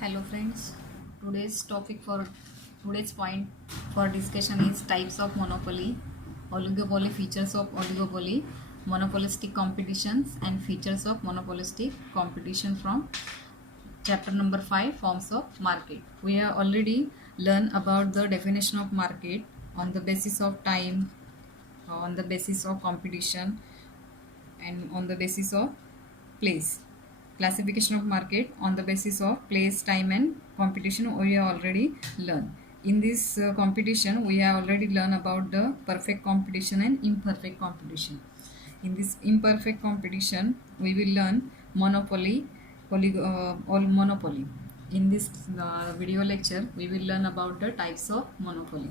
Hello friends, today's topic for today's point for discussion is types of monopoly, oligopoly, features of oligopoly, monopolistic competitions and features of monopolistic competition from chapter number 5, forms of market. We have already learned about the definition of market on the basis of time, on the basis of competition and on the basis of place. Classification of market on the basis of place, time and competition we have already learned. In this competition we have already learned about the perfect competition and imperfect competition. In this imperfect competition we will learn monopoly, or monopoly. In this video lecture we will learn about the types of monopoly.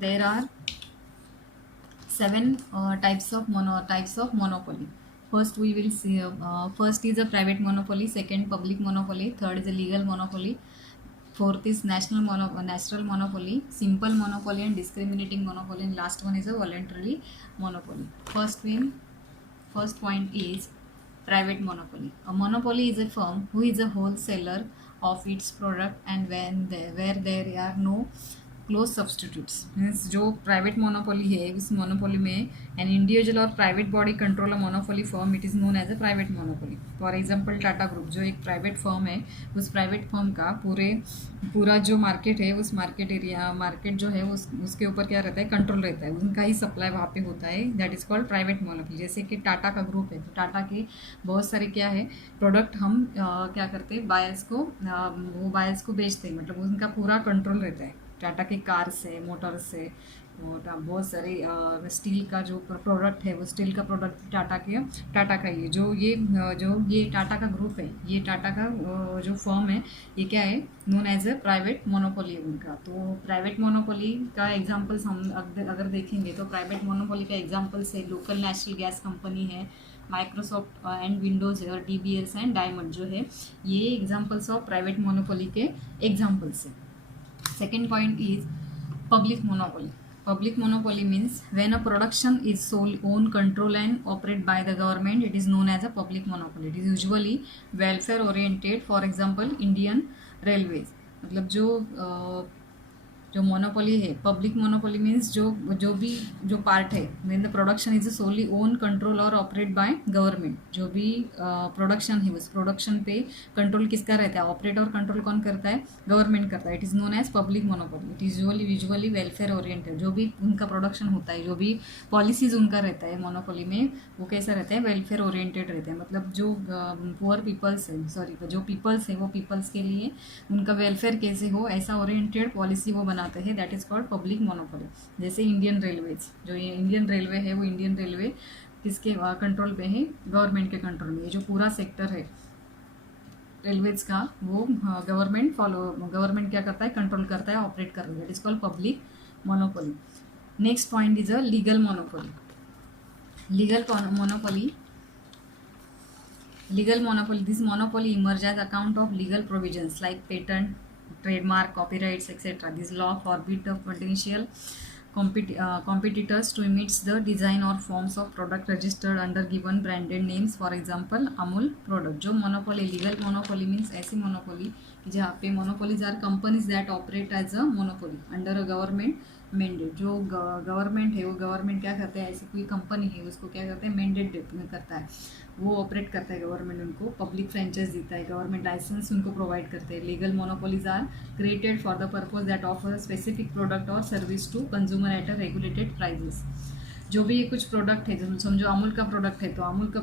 There are seven types of monopoly. First we will see first is a private monopoly, second public monopoly, third is a legal monopoly, fourth is natural monopoly, simple monopoly and discriminating monopoly, and last one is a voluntary monopoly. First point is private monopoly. A monopoly is a firm who is a wholesaler of its product and where there are no close substitutes means जो private monopoly है उस monopoly में an individual और private body control a monopoly firm it is known as a private monopoly. For example Tata group जो एक private firm है, उस private firm का पूरा जो मार्केट है उस मार्केट जो है उसके ऊपर क्या रहता है, कंट्रोल रहता है, उनका ही सप्लाई वहाँ पे होता है. That is called private monopoly. जैसे कि टाटा का ग्रुप है तो टाटा के बहुत सारे क्या है प्रोडक्ट हम क्या करते हैं बायर्स को बेचते हैं, मतलब उनका पूरा कंट्रोल रहता है. टाटा के कार से, मोटर से, और बहुत सारे स्टील का जो प्रोडक्ट है वो स्टील का प्रोडक्ट टाटा का ही जो ये टाटा का ग्रुप है, ये टाटा का जो फर्म है ये क्या है, known as a private monopoly उनका. तो प्राइवेट मोनोपोली का एग्जांपल्स हम अगर देखेंगे तो प्राइवेट मोनोपोली का एग्जांपल्स है लोकल नेशनल गैस कंपनी है, माइक्रोसॉफ्ट एंड विंडोज़ है, और DBS एंड डायमंड जो है, ये एग्जांपल्स ऑफ प्राइवेट मोनोपोली के एग्जांपल्स है. Second point is public monopoly. Public monopoly means when a production is solely owned, controlled and operated by the government, it is known as a public monopoly. It is usually welfare oriented. For example, Indian Railways. मतलब जो monopoly है, public monopoly means जो part है when the production is solely owned controlled और operate by government. जो भी production है उस प्रोडक्शन पे कंट्रोल किसका रहता है, ऑपरेट और कंट्रोल कौन करता है, गवर्नमेंट करता है. It is known as public monopoly. It is usually welfare oriented. जो भी उनका प्रोडक्शन होता है, जो भी पॉलिसीज उनका रहता है मोनोपोली में, वो कैसा रहता है, वेलफेयर ओरिएंटेड रहता है. मतलब जो पुअर पीपल्स है, जो पीपल्स है वो पीपल्स के लिए उनका वेलफेयर कैसे हो ऐसा ओरिएंटेड पॉलिसी वो बनाते हैं. That is called public monopoly. जैसे इंडियन रेलवेज, जो ये इंडियन रेलवे है वो इंडियन रेलवे किसके कंट्रोल पे है, गवर्नमेंट के कंट्रोल में. ये जो पूरा सेक्टर है रेलवेज का वो गवर्नमेंट क्या करता है, कंट्रोल करता है, ऑपरेट करता है. That is called public monopoly. Next point is a legal monopoly. Legal monopoly. This monopoly emerges as account of legal provisions like patent, trademark, copyrights, etc. This law forbid the potential competitors to emit the design or forms of product registered under given branded names. For example, Amul product. जो monopoly, legal monopoly means ऐसी monopoly जहाँ पे monopolies are companies that operate as a monopoly under a government mandate. जो government है वो government क्या करता है, ऐसी कोई कंपनी है उसको क्या करता है, मैंडेट करता है, वो ऑपरेट करता है गवर्नमेंट, उनको पब्लिक फ्रेंचाइज देता है, गवर्नमेंट लाइसेंस उनको प्रोवाइड करते हैं. Legal monopolies are created for the purpose that offer specific product और service to consumer at a regulated prices. जो भी कुछ प्रोडक्ट है, जैसे समझो अमूल का प्रोडक्ट है, तो अमूल का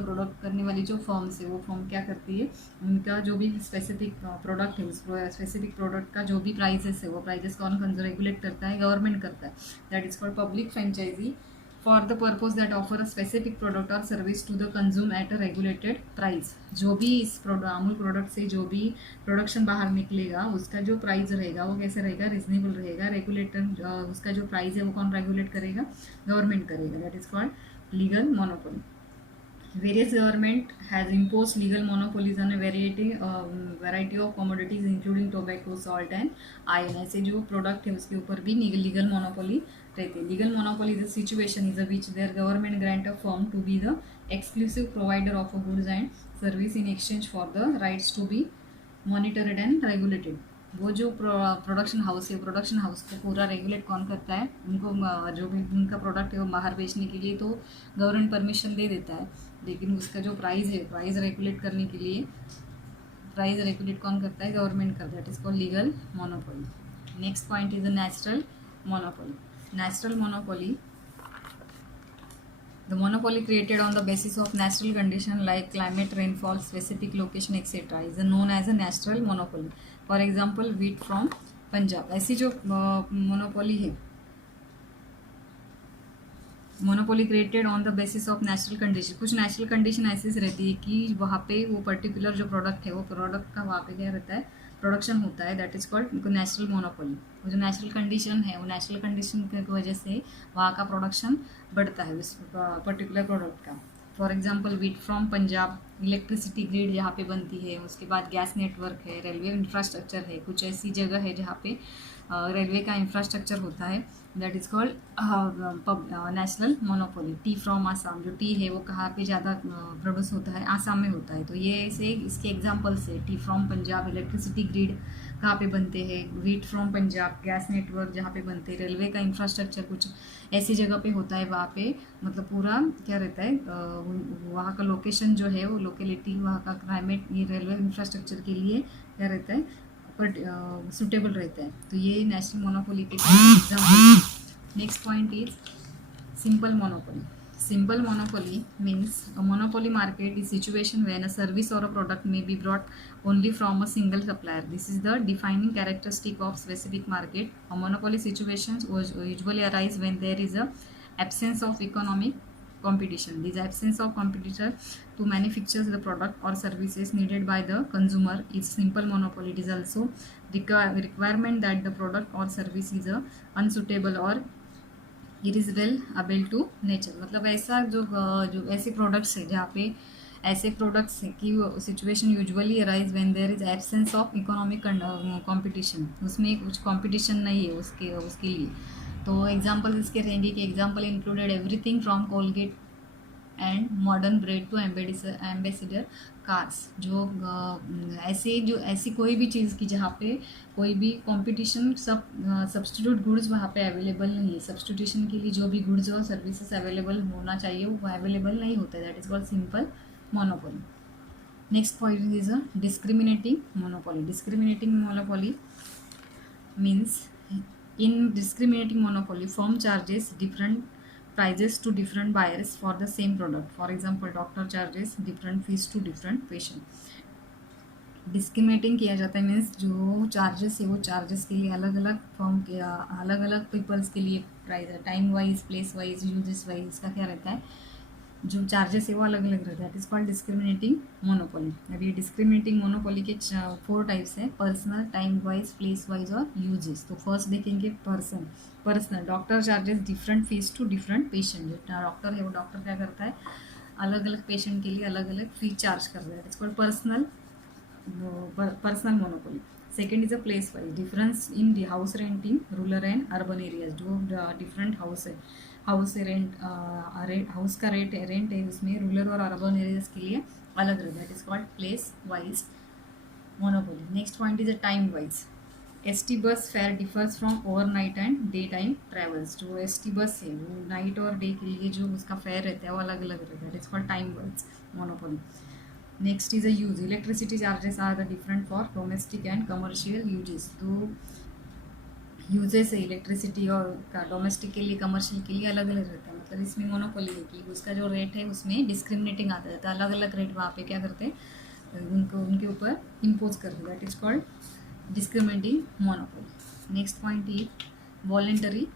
प्रोडक्ट करने वाली जो फर्म्स है वो फर्म क्या करती है, उनका जो भी स्पेसिफिक प्रोडक्ट है उस स्पेसिफिक प्रोडक्ट का जो भी प्राइजेस है वो प्राइजेस कौन रेगुलेट करता है, गवर्नमेंट करता है. That is called public franchise for the purpose that offer a specific product और service to the consume at a regulated price. जो भी इस अमूल प्रोडक्ट से जो भी प्रोडक्शन बाहर निकलेगा उसका जो प्राइस रहेगा वो कैसे रहेगा, रिजनेबल रहेगा. रेगुलेटर उसका जो प्राइस है वो कौन रेगुलेट करेगा, गवर्नमेंट करेगा. That is called legal monopoly. Various government has imposed legal monopolies on a variety of commodities including tobacco, salt and iron. ऐसे जो प्रोडक्ट है उसके ऊपर भी लीगल मोनोपोली रहती है. Legal monopoly is a situation is a which there government grant a firm to be the exclusive provider of a goods and service in exchange for the rights to be monitored and regulated. वो जो production house है, production house को पूरा regulate कौन करता है? उनको जो भी उनका प्रोडक्ट है वो बाहर बेचने के लिए तो गवर्नमेंट परमिशन दे देता है, लेकिन उसका जो प्राइस है, प्राइस रेगुलेट करने के लिए प्राइस रेगुलेट कौन करता है? गवर्नमेंट करता है. It is called legal monopoly. Next point is the natural monopoly. Natural monopoly, the monopoly created on the basis of natural condition like climate, rainfall, specific location etc. is known as a natural monopoly. For example, wheat from Punjab. ऐसी जो monopoly है, monopoly created on the basis of natural condition. कुछ natural condition ऐसी रहती है कि वहाँ पे वो पर्टिकुलर जो प्रोडक्ट है, वो प्रोडक्ट का वहाँ पे क्या रहता है? प्रोडक्शन होता है. That is called natural monopoly. वो जो नेचुरल कंडीशन है, वो नेचुरल कंडीशन की वजह से वहाँ का प्रोडक्शन बढ़ता है उस पर्टिकुलर प्रोडक्ट का. For example, wheat from Punjab, electricity grid यहाँ पे बनती है, उसके बाद गैस नेटवर्क है, रेलवे इंफ्रास्ट्रक्चर है. कुछ ऐसी जगह है जहाँ पे रेलवे का इंफ्रास्ट्रक्चर होता है. That is called national monopoly. T from Assam, जो टी है वो कहाँ पे ज़्यादा प्रोड्यूस होता है? आसाम में होता है. तो ये ऐसे इसके एग्जांपल्स है. T from Punjab, electricity grid कहाँ पे बनते हैं? Wheat from Punjab, gas network जहाँ पे बनते हैं, रेलवे का इंफ्रास्ट्रक्चर कुछ ऐसी जगह पे होता है. वहाँ पे मतलब पूरा क्या रहता है, वहाँ का लोकेशन जो है, वो लोकेलिटी, वहाँ का क्लाइमेट, ये रेलवे इंफ्रास्ट्रक्चर के लिए क्या रहता है? सुटेबल रहता है. तो ये नेशनल मोनोपोली के example. Next point is simple monopoly. Simple monopoly means a monopoly market is situation when a service or a product may be brought only from a single supplier. This is the defining characteristic of specific market. A monopoly situations usually arise when there is a absence of economic competition. This absence of competitor to manufacture the product or services needed by the consumer is simple monopoly. It is also requirement that the product or service is unsuitable or it is well able to nature. मतलब ऐसा जो ऐसे products है जहाँ पे ऐसे products हैं कि situation usually arise when there is absence of economic competition. उसमें कुछ कंपटीशन नहीं है उसके लिए. तो एग्जांपल इसके रहेंगे कि example included everything from Colgate and Modern Bread to Ambassador cars. जो ऐसी कोई भी चीज़ की जहाँ पे कोई भी कंपटीशन, सब्स्टिट्यूट गुड्स वहाँ पे अवेलेबल नहीं है. सब्स्टिट्यूशन के लिए जो भी गुड्स और सर्विसेज अवेलेबल होना चाहिए वो अवेलेबल नहीं होता है. That is called simple monopoly. Next point is a discriminating monopoly. Discriminating monopoly means in discriminating monopoly, firm charges different prices to different buyers for the same product. For example, doctor charges different fees to different patient. Discriminating किया जाता है means जो charges है वो charges के लिए अलग अलग फर्म के अलग अलग पीपल्स के लिए प्राइस है. Time wise, place wise, uses wise इसका क्या रहता है? जो चार्जेस है वो अलग अलग रहता है. It is called discriminating monopoly. अभी डिस्क्रिमिनेटिंग मोनोपोली के 4 टाइप्स हैं: personal, time wise, place wise और यूजेस. तो फर्स्ट देखेंगे personal. Doctor charges different fees to different patient. जो डॉक्टर है वो डॉक्टर क्या करता है? अलग अलग पेशेंट के लिए अलग अलग फी चार्ज कर रहा है. It's called personal monopoly. Second is a place wise. Difference in the house rent in rural and urban areas. जो डिफरेंट हाउस है, हाउस का रेंट है उसमें रूरल और अर्बन एरियाज के लिए अलग रहता है. It is called place wise monopoly. Next point is a time wise. ST bus fair differs from overnight and day time travels. जो एसटी बस है वो नाइट और डे के लिए जो उसका फेयर रहता है वो अलग अलग रहता है. It is called time wise monopoly. Next is a use. Electricity charges are the different for domestic and commercial uses. तो यूजेस है इलेक्ट्रिसिटी और का डोमेस्टिक के लिए, कमर्शियल के लिए अलग अलग रहता है. मतलब इसमें मोनोपोली है कि उसका जो रेट है उसमें डिस्क्रिमिनेटिंग आता है. अलग अलग रेट वहाँ पे क्या करते हैं? उनके ऊपर इम्पोज करते. That is called discriminating monopoly. Next point is voluntary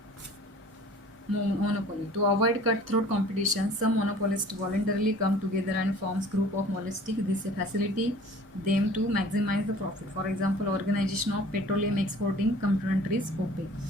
monopoly. To avoid cutthroat competition, some monopolists voluntarily come together and forms group of monopolists. This facility them to maximize the profit. For example, organization of petroleum exporting countries OPEC.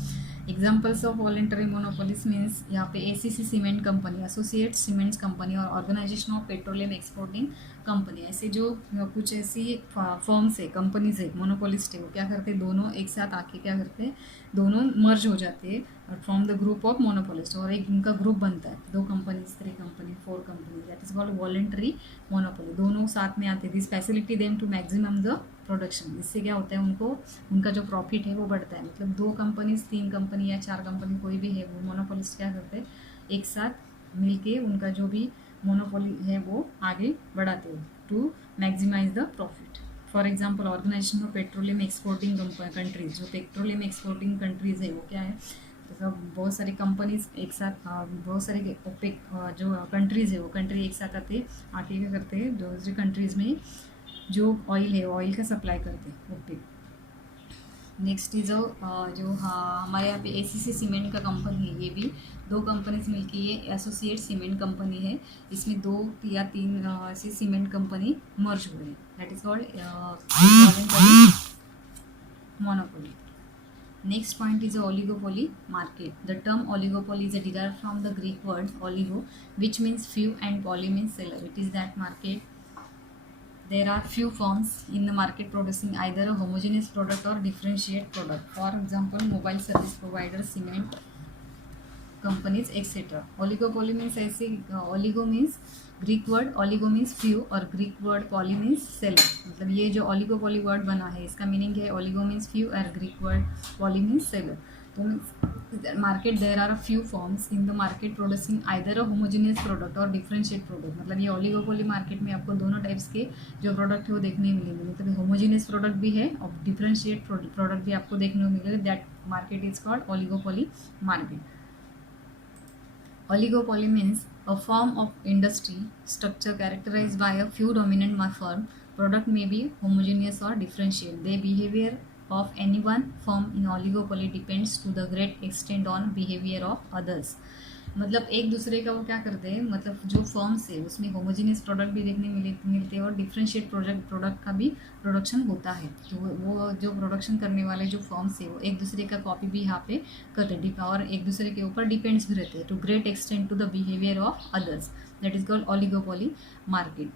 Examples of voluntary monopolies means यहाँ पे ACC cement company, associate cements company और organization of petroleum exporting company. ऐसे जो कुछ ऐसी firms है, companies है, monopolist है, वो क्या करते हैं? दोनों एक साथ आके क्या करते हैं? दोनों मर्ज हो जाते हैं from the group of monopolist, और एक उनका ग्रुप बनता है, 2 companies, 3 company, 4 company, that is called voluntary monopoly. दोनों साथ में आते हैं, this facility them to maximum the production. इससे क्या होता है, उनको उनका जो प्रॉफिट है वो बढ़ता है। मतलब 2 कंपनीज, 3 कंपनी या 4 कंपनी कोई भी है, वो मोनोपोलिस्ट क्या करते हैं, एक साथ मिलके उनका जो भी मोनोपोली है वो आगे बढ़ाते हैं to maximize the profit. For example organization of petroleum exporting countries, जो पेट्रोलियम एक्सपोर्टिंग कंट्रीज है वो क्या है, तो बहुत सारी कंपनीज एक साथ, बहुत सारी ओपेक जो कंट्रीज है वो कंट्री एक साथ आते आके क्या करते हैं, दूसरी कंट्रीज में जो ऑयल है ऑयल का सप्लाई करते हैं ओपेक। नेक्स्ट इज जो हाँ हमारे यहाँ पे एसीसी सीमेंट का कंपनी है, ये भी 2 कंपनीज मिलके ये एसोसिएट सीमेंट कंपनी है। इसमें 2 या 3 ऐसी सीमेंट कंपनी मर्ज हुए हैं, that is called monopoly. Next point is a oligopoly market. The term oligopoly is derived from the Greek word oligo, which means few, and poly means seller. It is that market there are few firms in the market producing either a homogeneous product or differentiate product. For example, mobile service providers, cement companies, etc. Oligopoly means ऐसे oligo means Greek word oligo means few और Greek word poly means seller. मतलब ये जो oligopoly word बना है इसका meaning है oligo means few और Greek word poly means seller. तो market there are a few forms in the market producing either a homogeneous product और डिफरेंशिएट प्रोडक्ट। मतलब ये ओलिगोपोली मार्केट में आपको दोनों टाइप्स के जो प्रोडक्ट है वो देखने मिलेंगे। मतलब होमोजेनियस प्रोडक्ट भी है और डिफरेंशिएट प्रोडक्ट भी आपको देखने को मिलेगा। That market is called oligopoly market. Oligopoly means a form of industry structure characterized by a few dominant firm. Product may be homogeneous or differentiate. The behavior of any one firm in oligopoly depends to the great extent on behavior of others. मतलब एक दूसरे का वो क्या करते हैं, मतलब जो फर्म्स है उसमें होमोजेनियस प्रोडक्ट भी देखने मिलते हैं और डिफरेंशिएट प्रोडक्ट का भी प्रोडक्शन होता है। तो वो जो प्रोडक्शन करने वाले जो फर्म्स है वो एक दूसरे का कॉपी भी यहाँ पे करते हैं और एक दूसरे के ऊपर डिपेंड्स भी रहते हैं to great extent to the behaviour of others. That is called oligopoly market.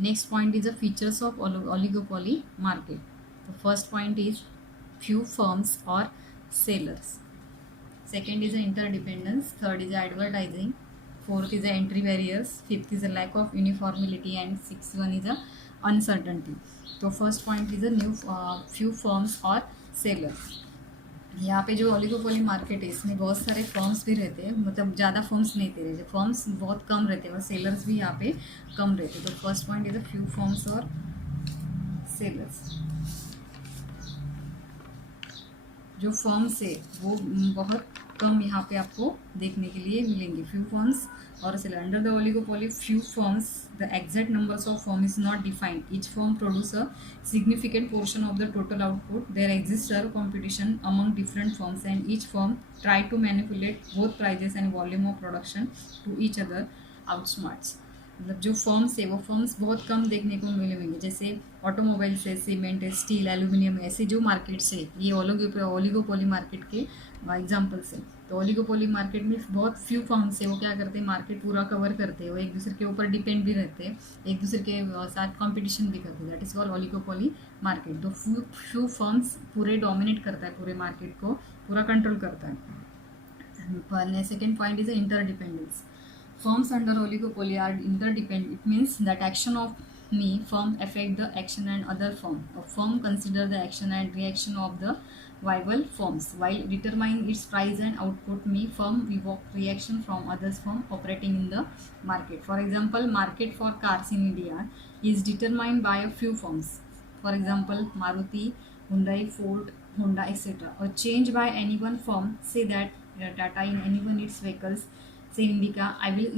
Next point is the features of oligopoly market. The first point is few firms or sellers. Second is interdependence. Third is advertising. Fourth is entry barriers. Fifth is a lack of uniformity, and sixth one is a uncertainty. तो first point is a new few firms or sellers. यहाँ पे जो oligopoly market है इसमें बहुत सारे firms भी रहते हैं, मतलब ज़्यादा फर्म्स नहीं रहते, फर्म्स बहुत कम रहते हैं और सेलर्स भी यहाँ पे कम रहते हैं। तो first point is a few firms और सेलर्स। जो फर्म्स है वो बहुत कम यहाँ पे आपको देखने के लिए मिलेंगे, फ्यू फर्म्स और seller. Under the oligopoly few firms the exact numbers of firm is not defined, each firm produce a significant portion of the total output. There exists a competition among different firms and each firm try to manipulate both prices and volume of production to each other outsmarts. मतलब जो firms है वो firms बहुत कम देखने को मिलेंगे, जैसे automobiles है, सीमेंट है, स्टील, एल्यूमिनियम, ऐसे जो मार्केट्स है ये ओलिगोपोली मार्केट के एग्जांपल्स है। तो ओलिगोपोली मार्केट में बहुत फ्यू फर्म्स है वो क्या करते हैं, मार्केट पूरा कवर करते हैं, वो एक दूसरे के ऊपर डिपेंड भी रहते हैं, एक दूसरे के साथ कंपटीशन भी करते हैं। That is called oligopoly market. तो फ्यू फर्म्स पूरे डोमिनेट करता है, पूरे मार्केट को पूरा कंट्रोल करता है। Second point is interdependence. Firms under oligopoly are interdependent. It means that action of me firm affect the action and other firm. A firm consider the action and reaction of the rival firms while determining its price and output. Me firm evoke reaction from others firm operating in the market. For example, market for cars in India is determined by a few firms. For example, Maruti, Hyundai, Ford, Honda, etc. A change by any one firm, say that Tata in any one its vehicles, say Indica, I will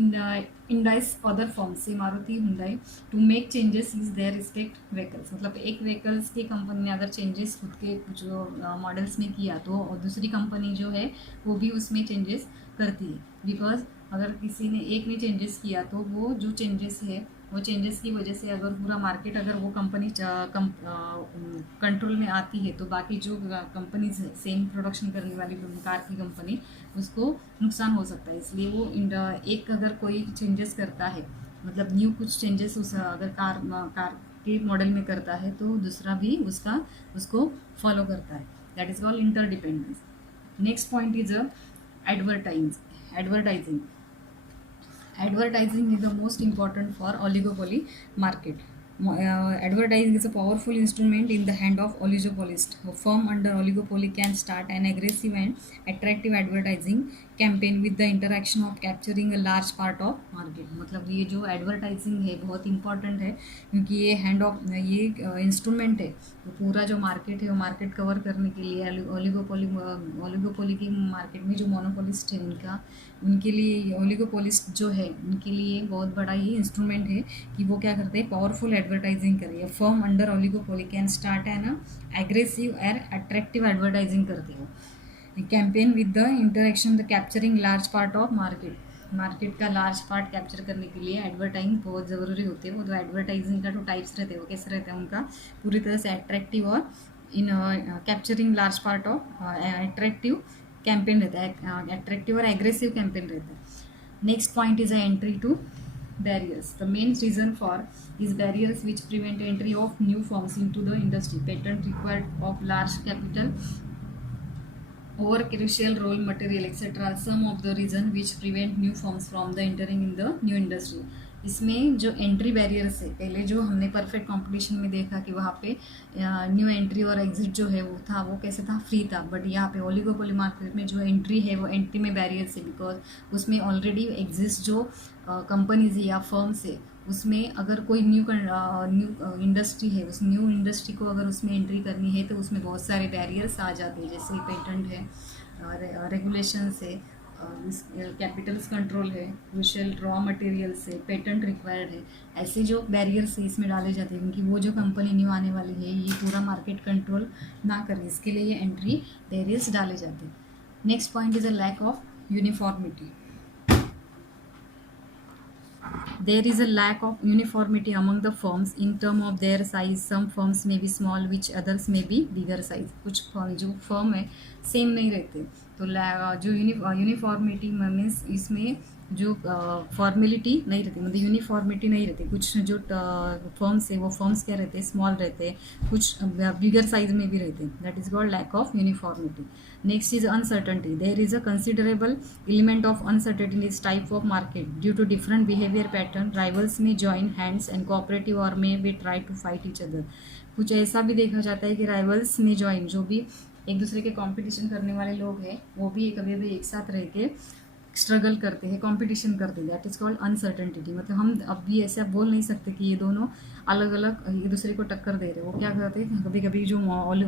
indice other firms, say Maruti, Hyundai, to make changes in their respect vehicles. मतलब एक vehicles की company ने अगर changes खुद के जो models में किया तो और दूसरी कंपनी जो है वो भी उसमें चेंजेस करती है। बिकॉज अगर किसी ने एक ने चेंजेस किया तो वो जो चेंजेस है वो चेंजेस की वजह से अगर पूरा मार्केट अगर वो कंपनी कंट्रोल में आती है तो बाकी जो कंपनीज है सेम प्रोडक्शन करने वाली कार की कंपनी उसको नुकसान हो सकता है। इसलिए वो एक अगर कोई चेंजेस करता है, मतलब न्यू कुछ चेंजेस उस अगर कार के मॉडल में करता है तो दूसरा भी उसको फॉलो करता है। That is called interdependence. Next point is advertising. Advertising. Advertising is the most important for oligopoly market. Advertising is a powerful instrument in the hand of oligopolist. A firm under oligopoly can start an aggressive and attractive advertising campaign with the interaction of capturing a large part of market. मतलब ये जो advertising है बहुत important है, क्योंकि ये hand of ये instrument है, तो पूरा जो market है वो market cover करने के लिए oligopoly की market में जो monopolist है उनके लिए ओलिगोपोलिस्ट जो है उनके लिए बहुत बड़ा ये इंस्ट्रूमेंट है कि वो क्या करते हैं, पावरफुल एडवर्टाइजिंग करें. ये firm under oligopoly can start है ना एग्रेसिव एंड अट्रैक्टिव एडवर्टाइजिंग करते हो campaign with the interaction the capturing large part of market का लार्ज पार्ट कैप्चर करने के लिए एडवर्टाइजिंग बहुत ज़रूरी होती है. वो जो एडवर्टाइजिंग का जो टाइप्स रहते हैं वो कैसे रहते हैं उनका पूरी तरह से अट्रैक्टिव और in capturing large part of attractive campaign रहता है, अट्रैक्टिव और एग्रेसिव कैंपेन रहता है. Next point is entry to barriers. The main reason for is barriers which prevent entry of new forms into the industry. Patent required of large capital over crucial raw material etc. are some of the reason which prevent new firms from the entering in the new industry. इसमें जो entry barriers है, पहले जो हमने perfect competition में देखा कि वहाँ पे न्यू एंट्री और एग्जिट जो है वो था, वो कैसे था, फ्री था. बट यहाँ पे ओलिगोपोली मार्केट में जो एंट्री है वो एंट्री में बैरियर्स है, बिकॉज उसमें ऑलरेडी एग्जिस्ट जो कंपनीज है या फर्म्स है उसमें अगर कोई न्यू इंडस्ट्री है, उस न्यू इंडस्ट्री को अगर उसमें एंट्री करनी है तो उसमें बहुत सारे बैरियर्स आ जाते हैं, जैसे पेटेंट है, रेगुलेशंस है, कैपिटल्स कंट्रोल है, क्रूशियल रॉ मटेरियल्स है, पेटेंट रिक्वायर्ड है. ऐसे जो बैरियर्स है इसमें डाले जाते हैं क्योंकि वो जो कंपनी न्यू आने वाली है ये पूरा मार्केट कंट्रोल ना करे, इसके लिए ये एंट्री बैरियर्स डाले जाते हैं. Next point is a lack of uniformity. There is a lack of uniformity among the firms in term of their size. Some firms may be small which others may be bigger size. कुछ जो firm है same नहीं रहते, तो जो uniformity means इसमें जो formality नहीं रहती, मतलब यूनिफॉर्मिटी नहीं रहती. कुछ जो फर्म्स है वो फर्म्स क्या रहते हैं, स्मॉल रहते हैं, कुछ बिगर साइज में भी रहते हैं. That is called lack of uniformity. Next is uncertainty. There is a considerable element of uncertainty in this type of market due to different behaviour pattern. Rivals may join hands and cooperative और may be try to fight each other. कुछ ऐसा भी देखा जाता है कि rivals may join, जो भी एक दूसरे के कंपटीशन करने वाले लोग हैं वो भी कभी कभी एक साथ रह के स्ट्रगल करते हैं, कंपटीशन करते हैं. That is called uncertainty. मतलब हम अब भी ऐसे आप बोल नहीं सकते कि ये दोनों अलग अलग एक दूसरे को टक्कर दे रहे. वो क्या करते हैं, कभी कभी जो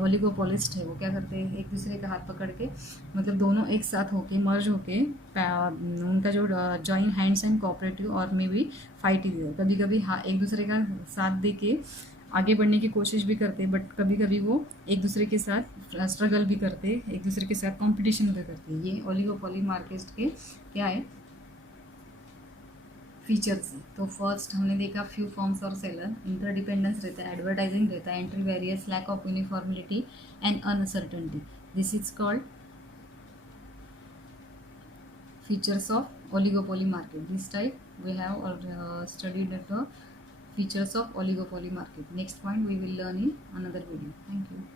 ओलिगोपोलिस्ट है वो क्या करते हैं, एक दूसरे का हाथ पकड़ के, मतलब दोनों एक साथ होके मर्ज होके उनका जो जॉइन हैंड्स एंड कोऑपरेटिव और में भी फाइट ही दे. कभी कभी एक दूसरे का साथ दे के आगे बढ़ने की कोशिश भी करते हैं, बट कभी कभी वो एक दूसरे के साथ स्ट्रगल भी करते हैं, एक दूसरे के साथ कंपटीशन भी करते हैं. ये ओलिगोपोली मार्केट के क्या है, फीचर्स है. तो फर्स्ट हमने देखा फ्यू फॉर्म्स और सेलर, इंटरडिपेंडेंस रहता है, एडवर्टाइजिंग रहता है, entry barriers, lack of uniformity and uncertainty. This is called features of oligopoly market. This type we have studied the features of oligopoly market. Next point we will learn in another video. Thank you.